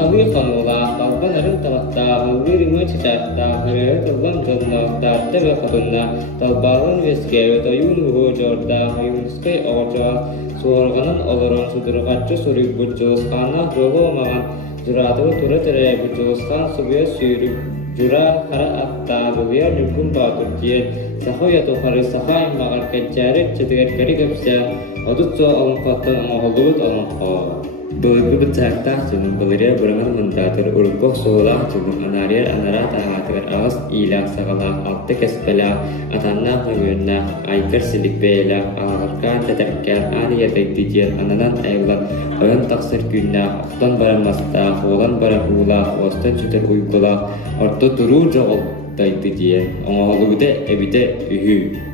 havi kanula kalban arın tavakta mülgiri maçıtaşta hırıya tıllam tılma dağıtta ve kadınna talbalın veskevet Oyuunускай Ойуунускай oğaca suğurganın olurun sudurgatçı sürüp bucağızkanna jolu olmagan juratığı tura tere bucağızkan subuya sürüp jura kara atta luya NьУРГУН BOOTUR diye sahoya tokarı sahay mağar keccaret çetiget gari gapsa odutso ОЛОНХОтон oğulduğut ОЛОНХО Bölgü bıçakta sunum bılırıya bırakın mındatır urgoh soğulak sunum anariyar anara tahatıgar ağız ilak sağalak altı kesbelak atanna hıyönna aykır silik beylak ağırkan teterker aniyatay dijer ananan ayılak oyun taksır günna oktan baramasta oğlan baram uğlak ostan çüter uygulak orta duru çoğul daydı diye oğuluğuda evide ühü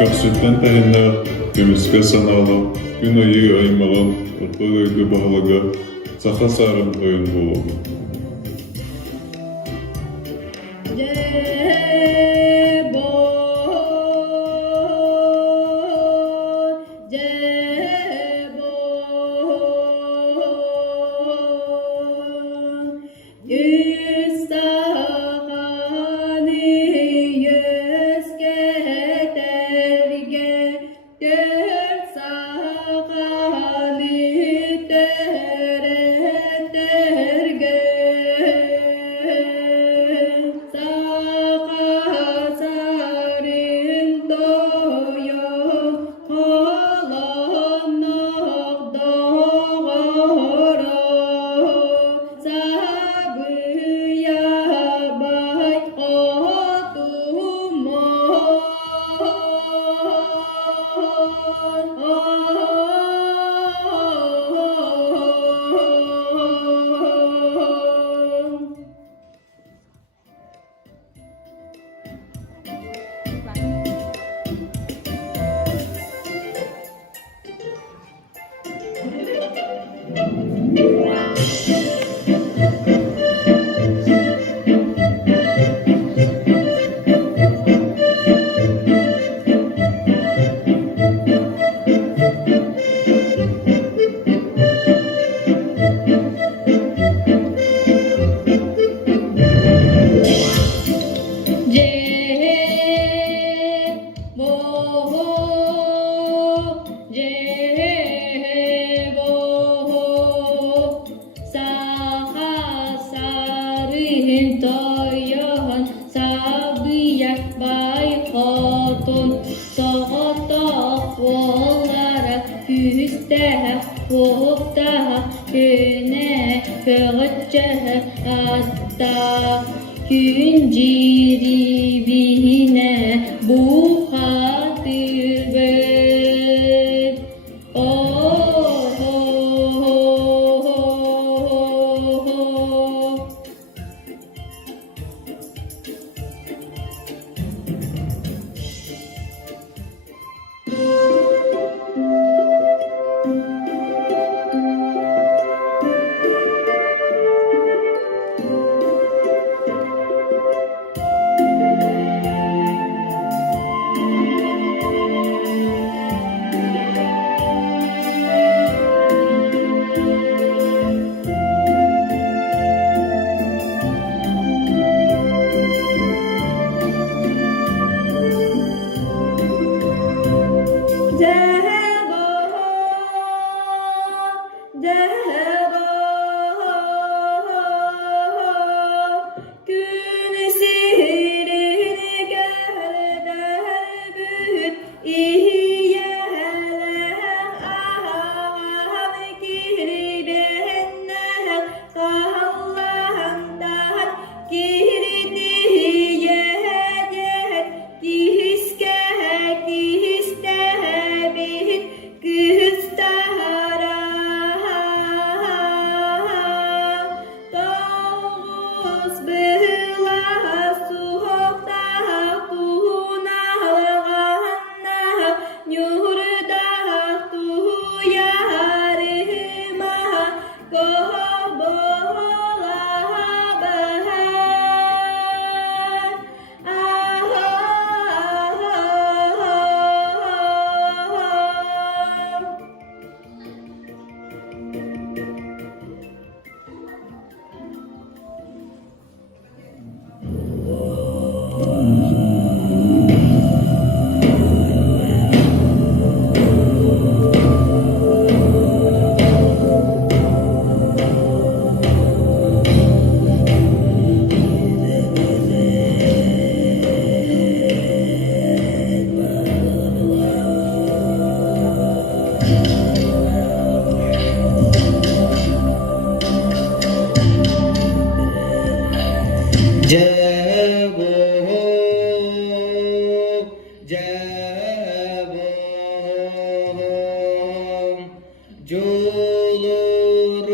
Kapsütten tähennä kemiske sanala gün ayı aymagan ortalığı bahalaga saha sarım oyun bulup. toyon sabiye baykotun soğutak olarak küstehe kuhtaha küne kağıtçaha hatta Künciribine bu hatir ver. Oh, oh, oh, oh, oh.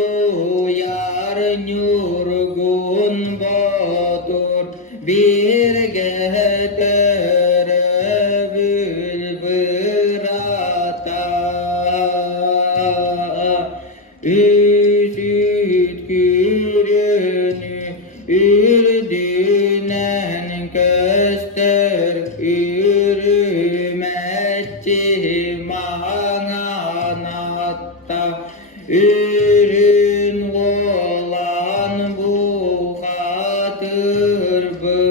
ДЖУЛУРУЯР НЬУРГУН БООТУР bir getere bülbül ata üşüt gülünü ürdünen göster ürümetçi manatta ürün olan bu hatır bın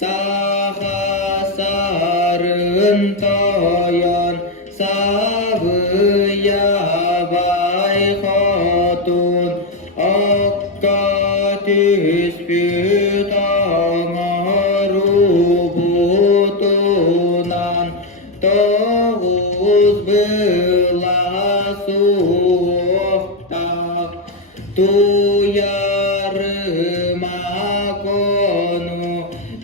saha sarın toyan savıya bay hatun akka tüspüt ağaru butunan toğuz bıla suhta tuyarıma konu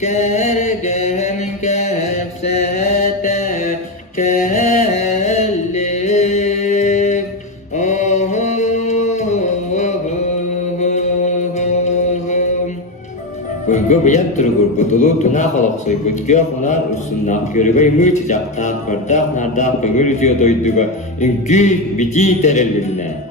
kergen kepsete kellim Uygu biyat turgur butulu tuna halak soy gütkü falan usunna körügay mıçı japtak bardak nardak köngül ütüyor doyduga ünkü biti terelliline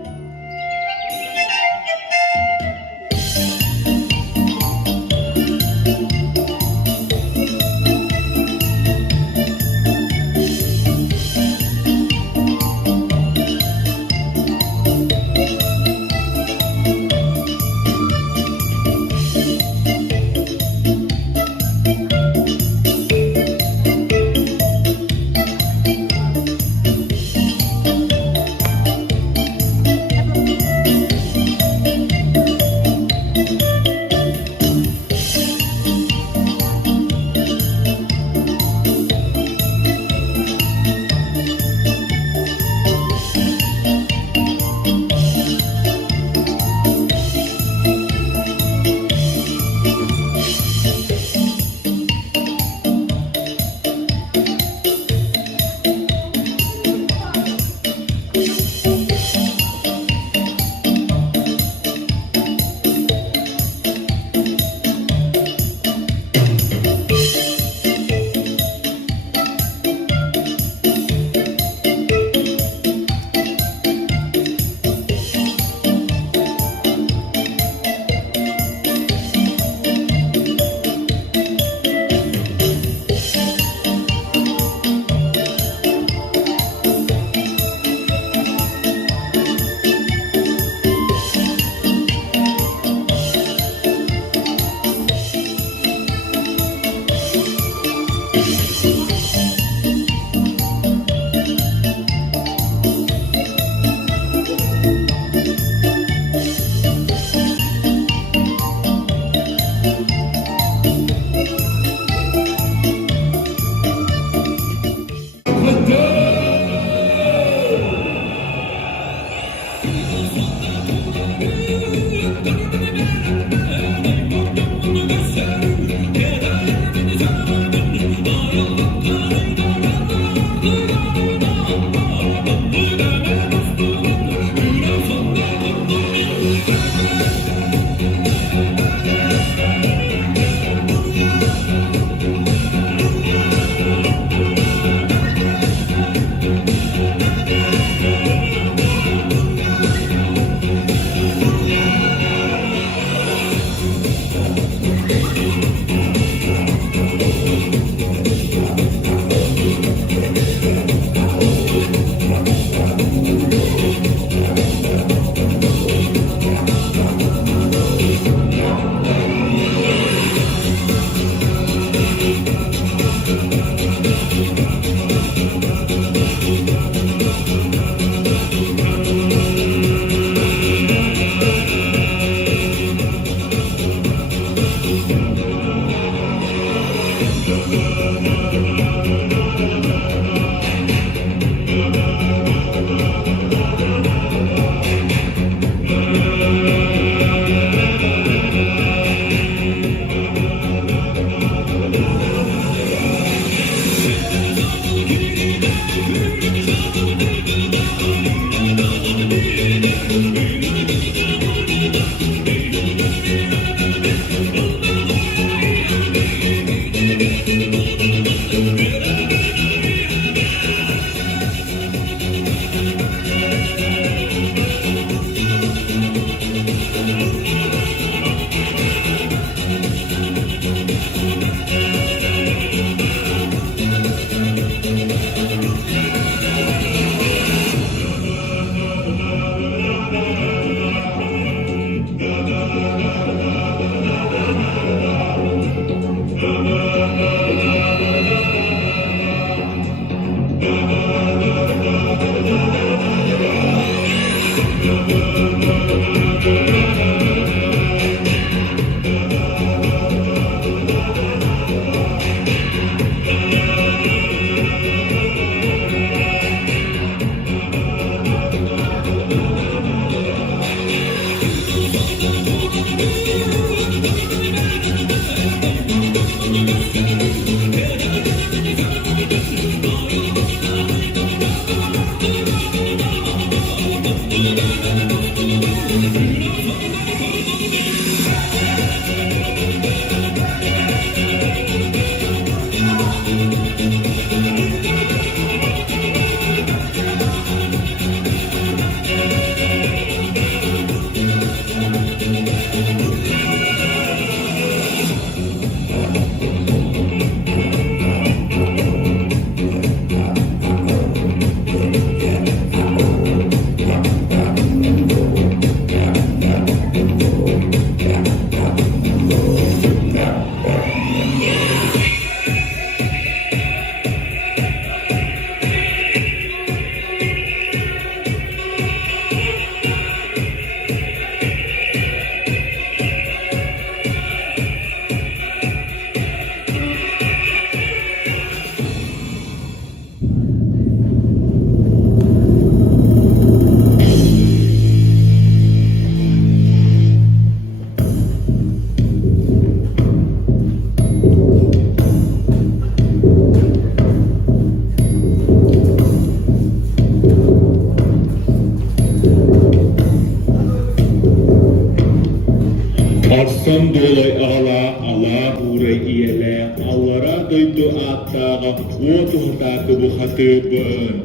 Арсан долай ала урай иеле аллара дойду аттага отухтаты бухатыбын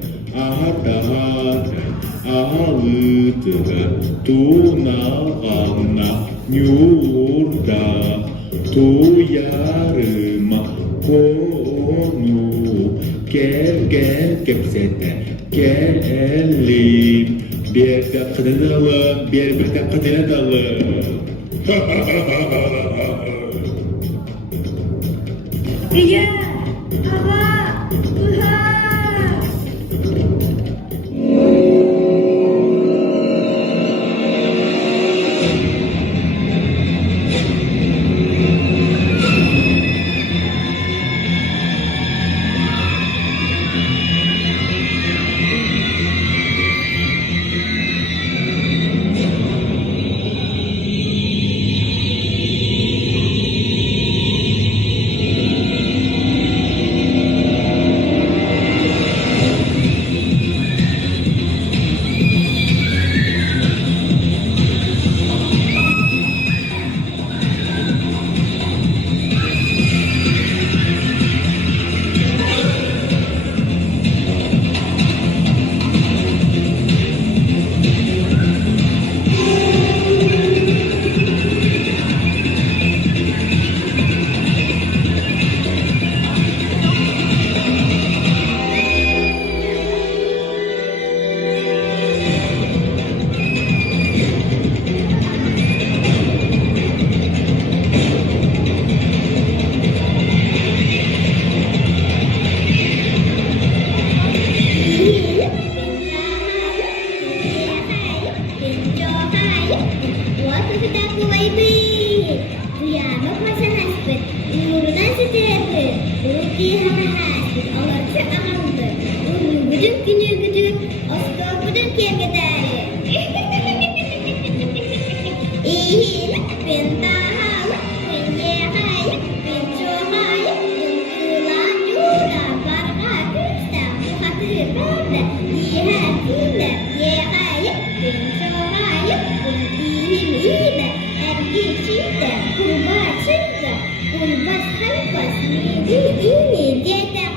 атат алытыга тунағана нюрда туярыма кону келген кепсете келим берді қыдыдалым бербірді қыдыдалым Iya, Hawa, Tuhan. bir hafif olursa amandı. Onun bütün günü güdü, osta bütün kergedari. İyilik ben tahalık, ben yehayık, ben çoğayık, ben kılan yura, barga kırsta, muhatır bende, yehatiyle, yehayık, ben çoğayık, ben iyiliyle, ergeciyle, kurbağaçıyla, kurbağaç halbas, ini dedekar.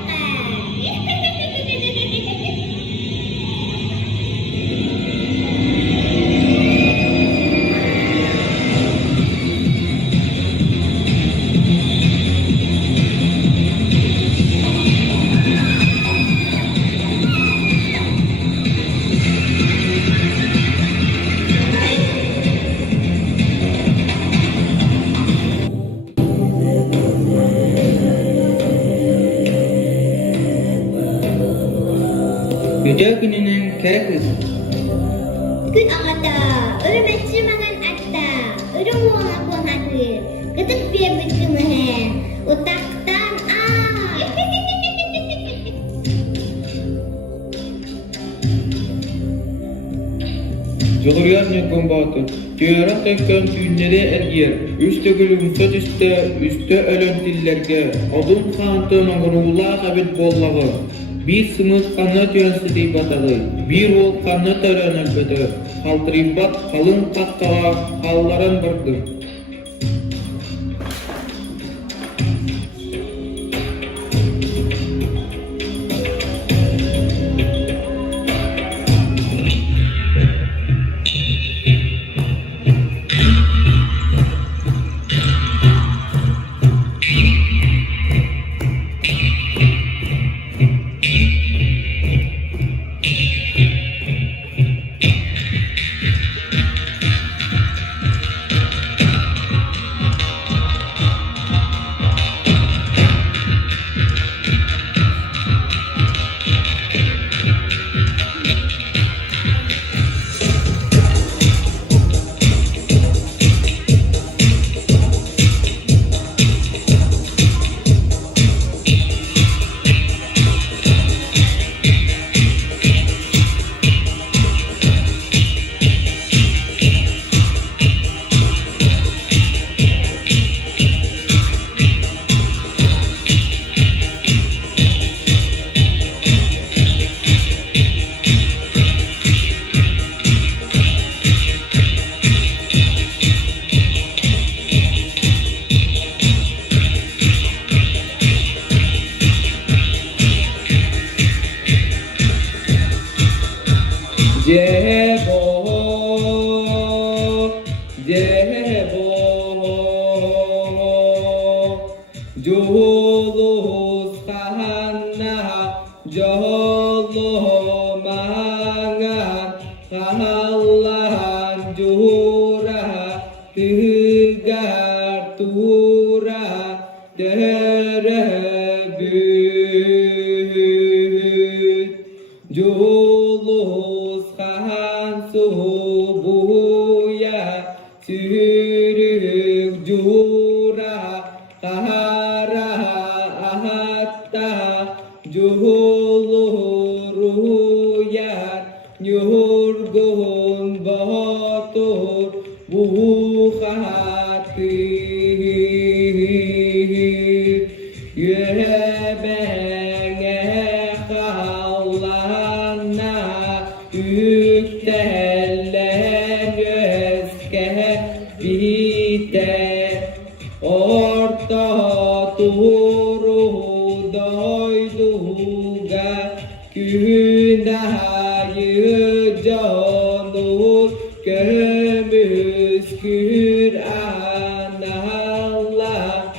Gece gününün kerek Gün ağada, örmetçi mangan atta, örüm oğla konatı, gıdık bir bütümühe, utaktan Zuhuriyar NÜRGUN BOOTUR Tüyarak tekken tüynleri ergiyer. Üste gülümsöz üste ölen dillerge. Odun kantığına vurula kabit bollağı. Bir sımız kanat yönsi deyip atadı. Bir ol kanat öğrenip bedi. Kaltırıbat kalın katkağa kalların bırdı. ДЖУЛУРУЯР НЬУРГУН БООТУР БУХАТЫ Yüreğe kallana yüktelen özge biter orta turu doyduga günahı canur gömüskür anallah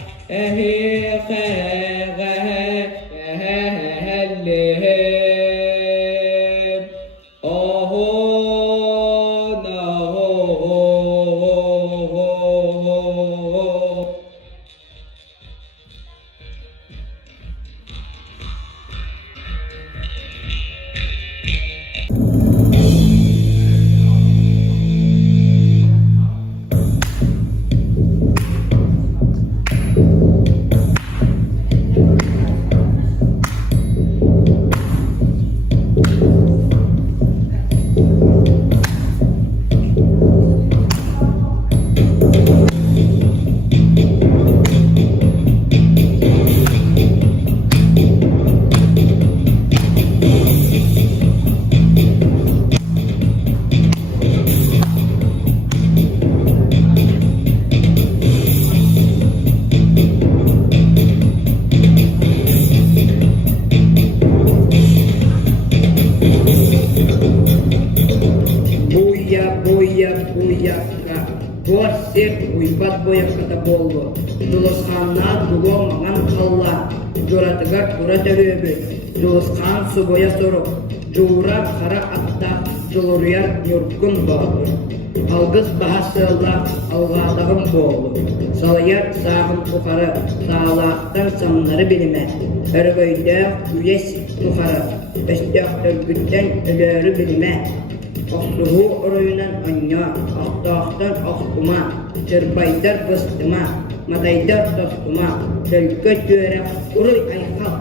сер уйбат боякката болду. Жулусканнар дуго маңан қалла. Жоратыгар тура төрөбү. Жулускан субоя соруп. Жура қара атта ДЖУЛУРУЯР НЬУРГУН баатур. Алгыс бахасылла алғадағым болду. Салаяр сағым тұқары сағалақтан самнары біліме. Өргөйді үйес тұқары. Өстіқтөргіттен өлөрі біліме. Ақтығы оройынан анья, ақтақтан ақтыма, чырбайдар бұстыма, мадайдар тостыма, сөлкі түрі ұрой айқал.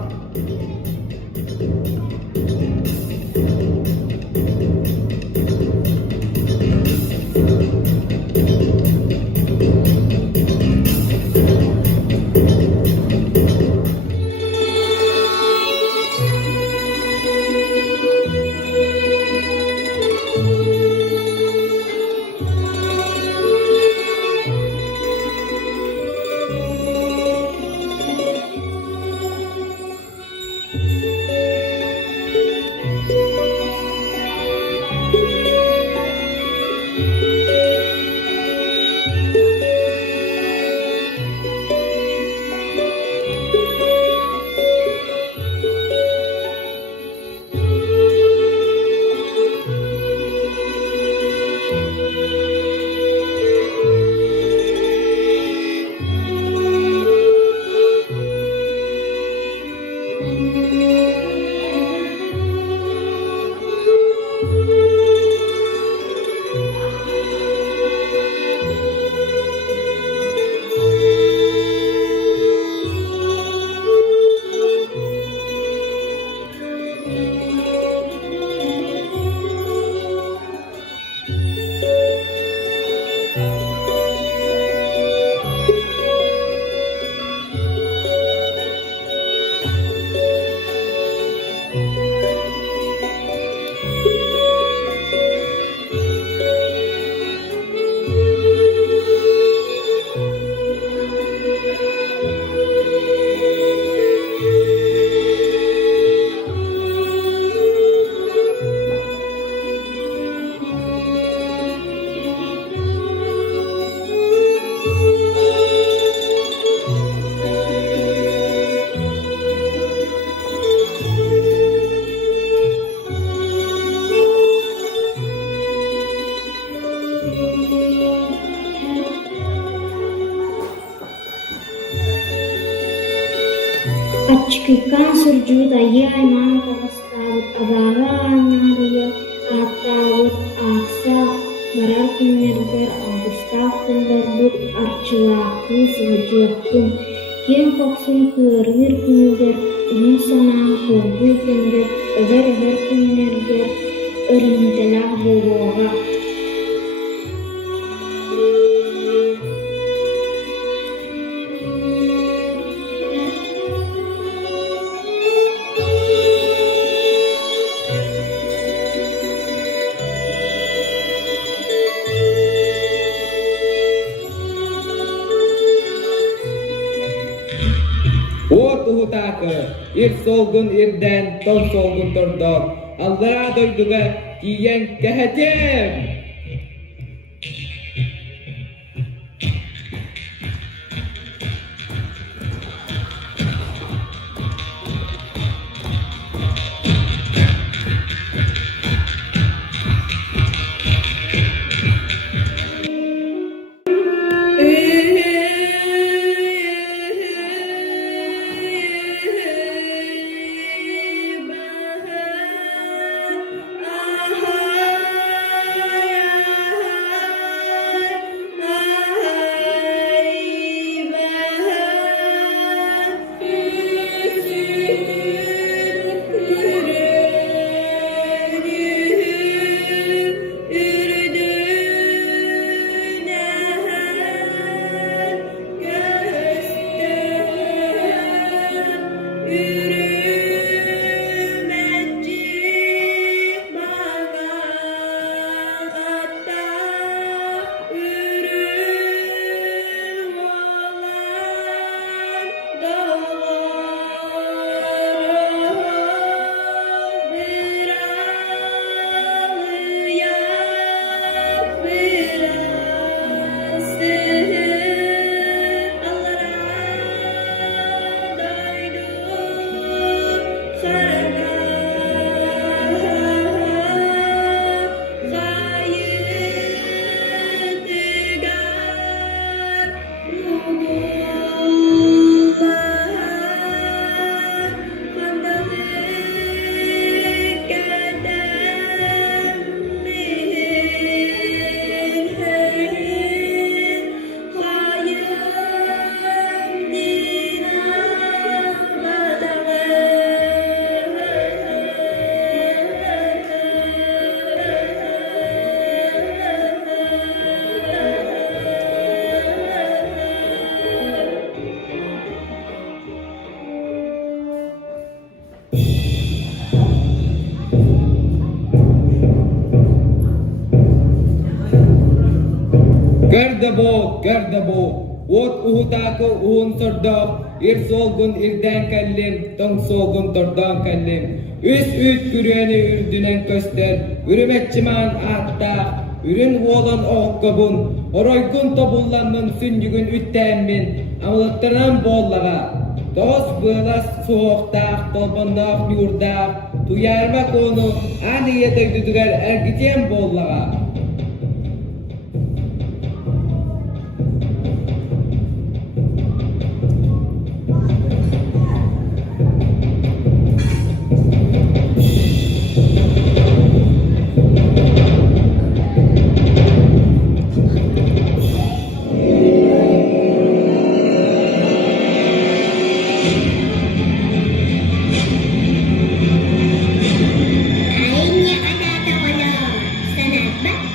Açıklıktan sürücüde yayman kavastavut abağa anarıya attavut aksa barar günlerdir ağustaf günlerdir arçılaqlı sıvıcıqtın kem koksun kırgır günler insana korgu günler över günlerdir örünteler boğağa. Tuhutaka, ir solgun irden, ton solgun tordor. Allara doyduga, giyen kehetem. Garda bo. Ot uhutako uhun sordok. Solgun irden kallim. Tong solgun tordan kallim. Üt kürüyeni ürdünen köster. Ürümetçiman atta. Ürün olan okkabun. Oroygun tobullanın süncügün üttenmin. Amılıktıran bollaga. Dost bılas soğuktaq, tolbandaq, yurdaq. Tuyarmak onu ani yetek düdüger ergitiyen bollaga. Akhirnya ada tolong. Sangat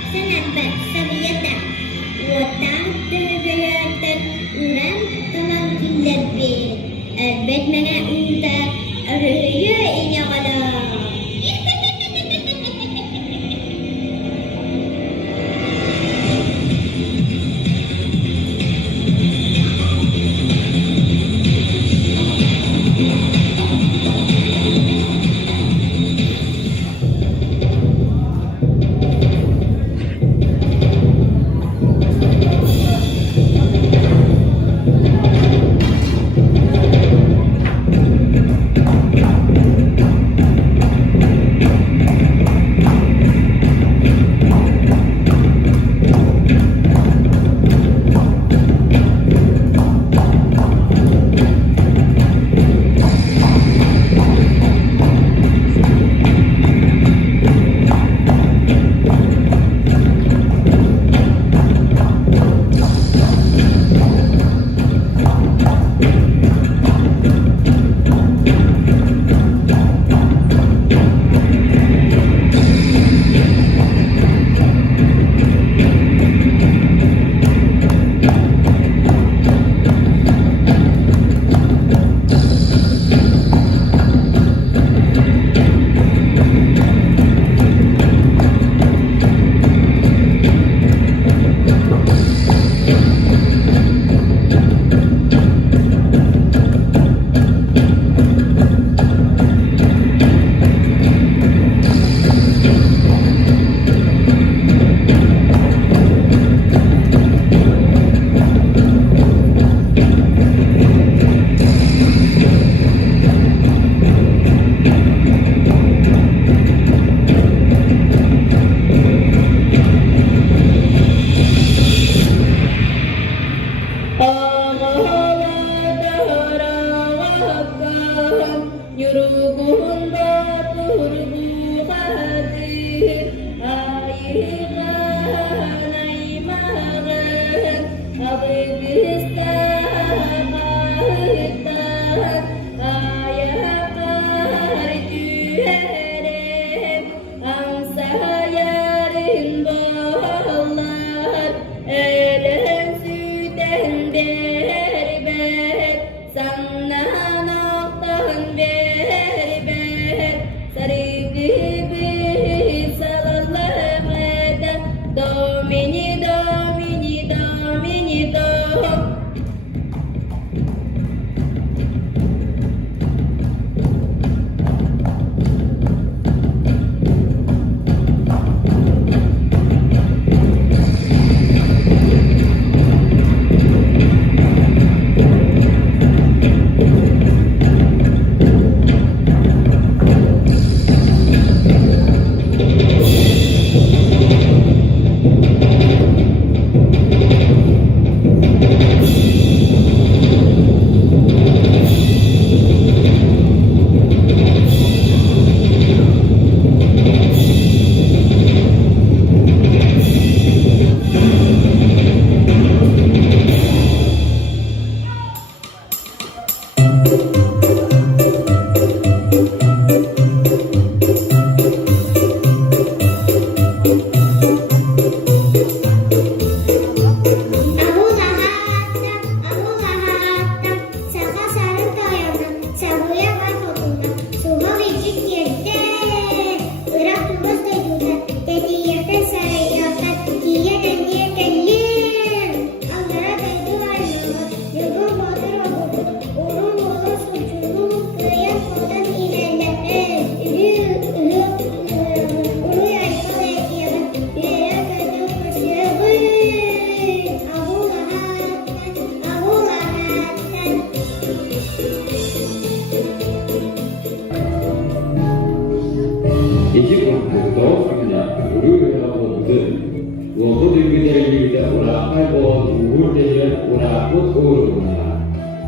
uğruna.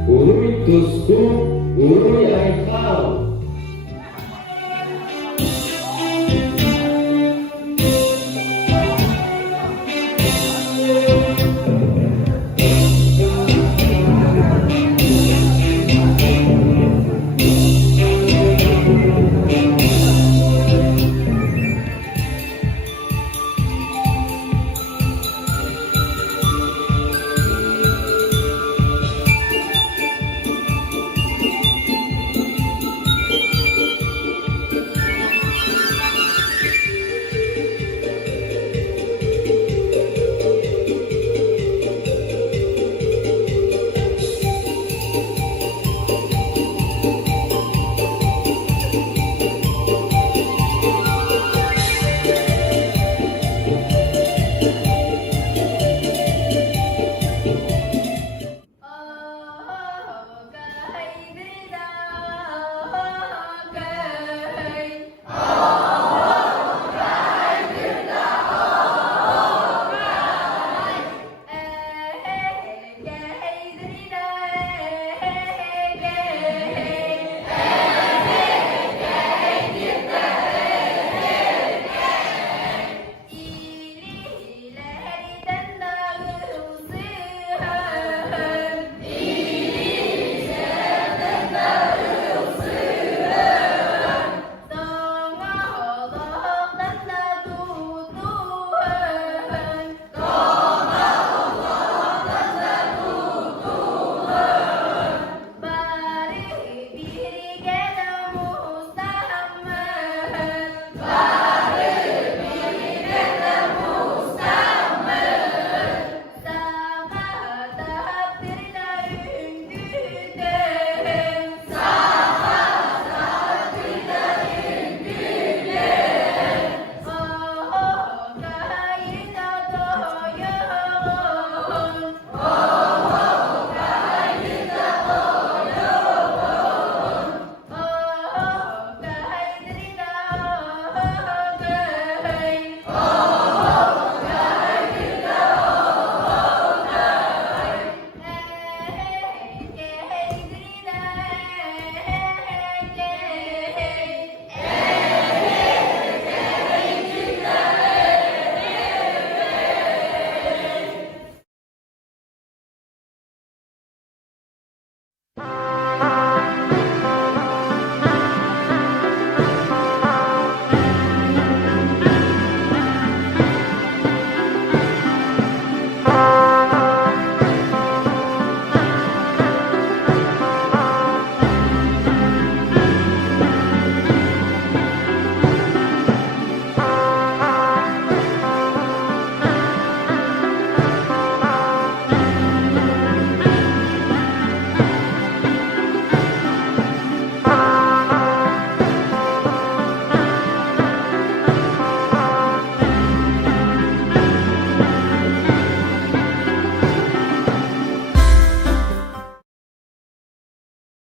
Ulu bir tuzku